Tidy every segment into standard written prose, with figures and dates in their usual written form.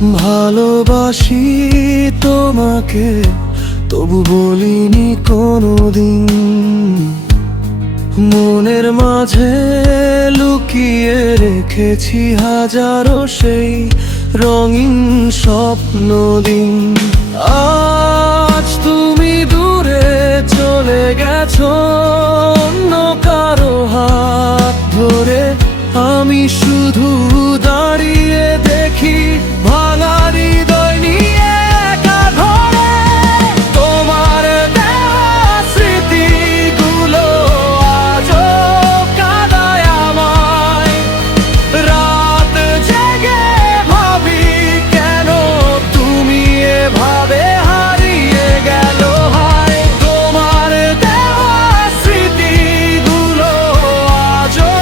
ভালোবাসি তোমাকে, তবু বলিনি কোনোদিন। মনের মাঝে লুকিয়ে রেখেছি হাজারো সেই রঙিন স্বপ্ন দিন। আজ তুমি দূরে চলে গেছো অন্য কারো হাত ধরে, আমি শুধু দাঁড়িয়ে দেখি ভাঙা হৃদয় নিয়ে একা ঘরে। তোমার দেওয়া স্মৃতিগুলো আজও কাঁদায় আমায়। রাত জেগে ভাবি কেন তুমি এভাবে হারিয়ে গেল। হায় তোমার দেওয়া স্মৃতিগুলো আজও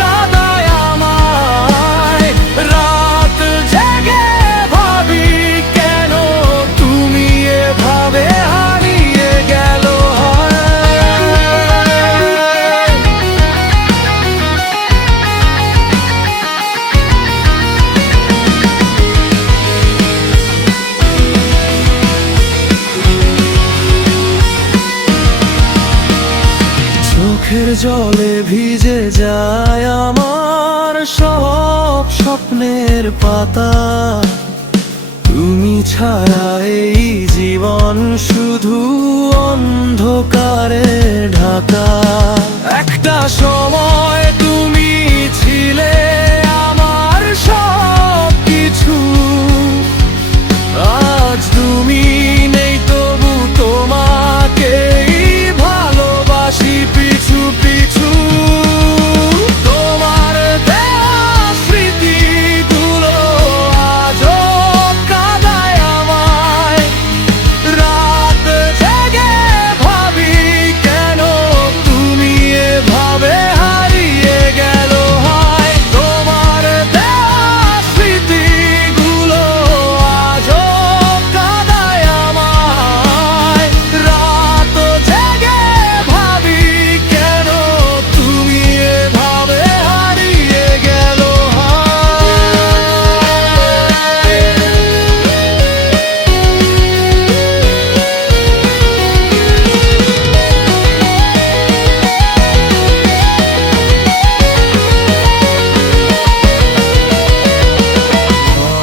কাঁদায় আমায়। রাত জেগে ভাবি কেন তুমি এভাবে হারিয়ে গেল। চোখের জলে ভিজে যায় আমার সব স্বপ্নের পাতা। তুমি ছাড়া এই জীবন শুধু অন্ধকারে ঢাকা। একটা সময় তুমি ছিলে আমার সব কিছু, আজ তুমি নেই তবু তোমাকেই ভালোবাসি পিছু পিছু। তোমার দেওয়া স্মৃতিগুলো আজও কাঁদায় আমায়। রাত জেগে ভাবি কেন তুমি এভাবে হারিয়ে গেল। হায় তোমার দেওয়া স্মৃতিগুলো আজও কাঁদায় আমায়। রাত জেগে ভাবি কেন তুমি এভাবে হারিয়ে গেল।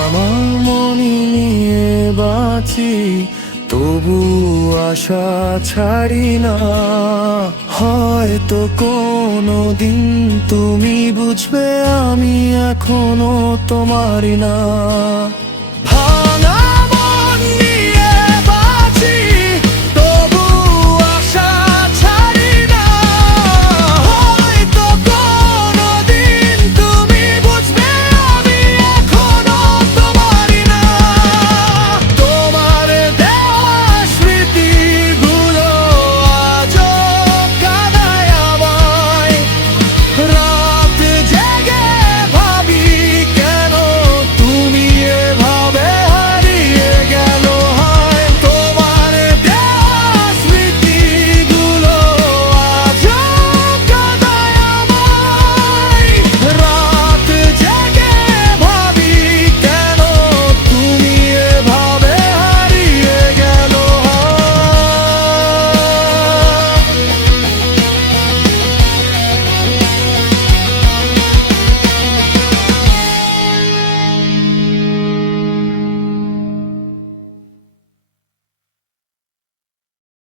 আমার মনে নিয়ে বাঁচি, তবু আশা ছাড়ি না। হয়তো কোনো দিন তুমি বুঝবে আমি এখনো তোমারই না।